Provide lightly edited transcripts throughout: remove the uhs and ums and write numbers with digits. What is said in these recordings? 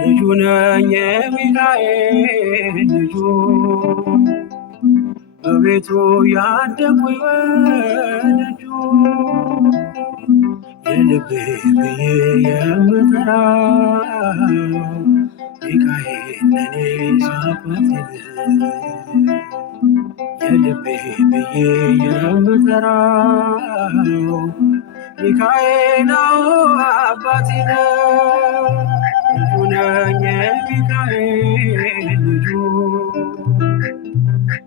ልጁ ነኝ የሚካኤል ልጁ በቤቱ ያደኩኝ በደጁ የልቤ ብዬ የምጠራው ሚካኤል ለኔ አባቴ የልቤ ብዬ የምጠራው ሚካኤል አባቴ ነው። ልጁ ነኝ የሚካኤል ልጁ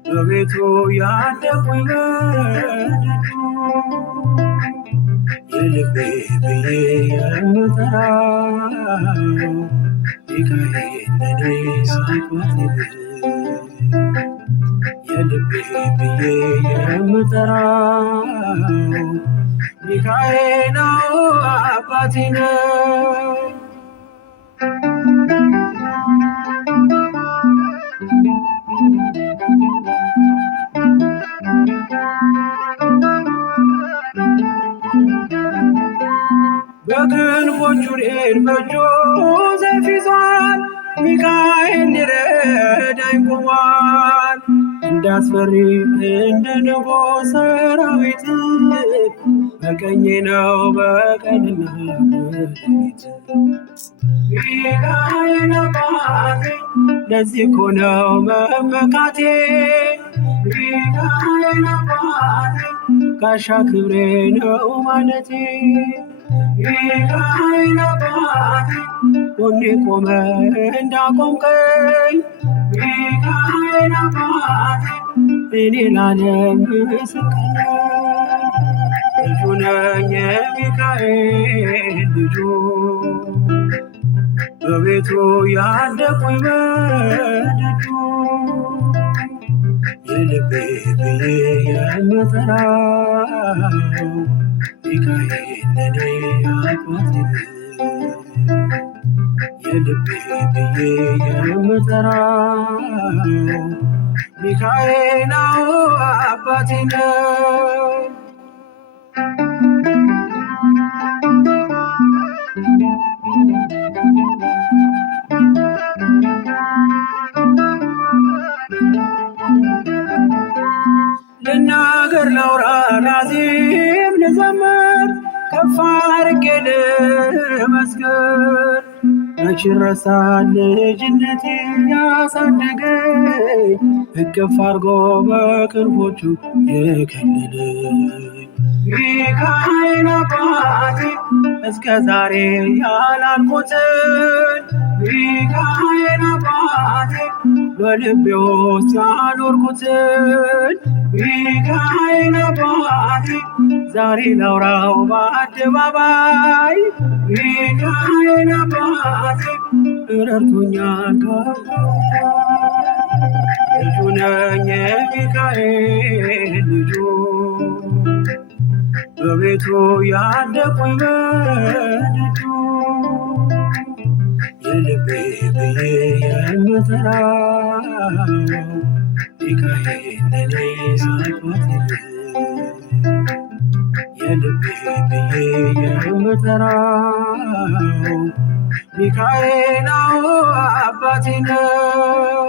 በቤቱ ያደኩኝ በደጁ የልቤ ብዬ የምጠራው ሚካኤል ለኔ አባቴ የልቤ ብዬ የምጠራው ሚካኤል አባቴ ነው። በክንፎቹ እኔን በእጁ ሰይፍ ይዟል፣ ሚካኤል ሊረዳኝ ቆሟል። እንዳስፈሪ እንደ ንጉሥ ሰራዊት በቀኜ ነው በቀንና በሌሊት። ሚካኤል አባቴ ለዚህ እኮ ነው መመካቴ። ሚካኤል አባቴ ጋሻ ክብሬ ነው ማለቴ። ሚካኤል አባቴ ጎኔ ቆመ እንዳቆምከኝ። ሚካኤል አባቴ እኔ ላለም ምስክር ነኝ። ልጁ ነኝ የሚካኤል ልጁ በቤቱ ያደኩኝ በደጁ የልቤ ብዬ የምጠራው ሚካኤል ለኔ አባቴ የልቤ ብዬ የምጠራው ሚካኤል አባቴ ነው። ልናገር ላውራ ላዜም ልዘምር ከፍ አድርጌ ልመስክር። መች ይረሳል ልጅነቴ ያሳደገኝ እቅፍ አድርጎ በክንፎቹ የከለለኝ። ሚካኤል አባቴ እስከ ዛሬ ያላልኩትን ሚካኤል አባቴ በልቤ ውስጥ ያኖርኩትን ሚካኤል አባቴ ዛሬ ላውራው በአደባባይ። ሚካኤል አባቴ ረድቶኛል ልጁ ነኝ የሚካኤል ልጁ በቤቱ ያደኩኝ በደጁ የልቤ ብዬ የምጠራው ሚካኤል ለኔ አባቴ የልቤ ብዬ የምጠራው ሚካኤል አባቴ ነው።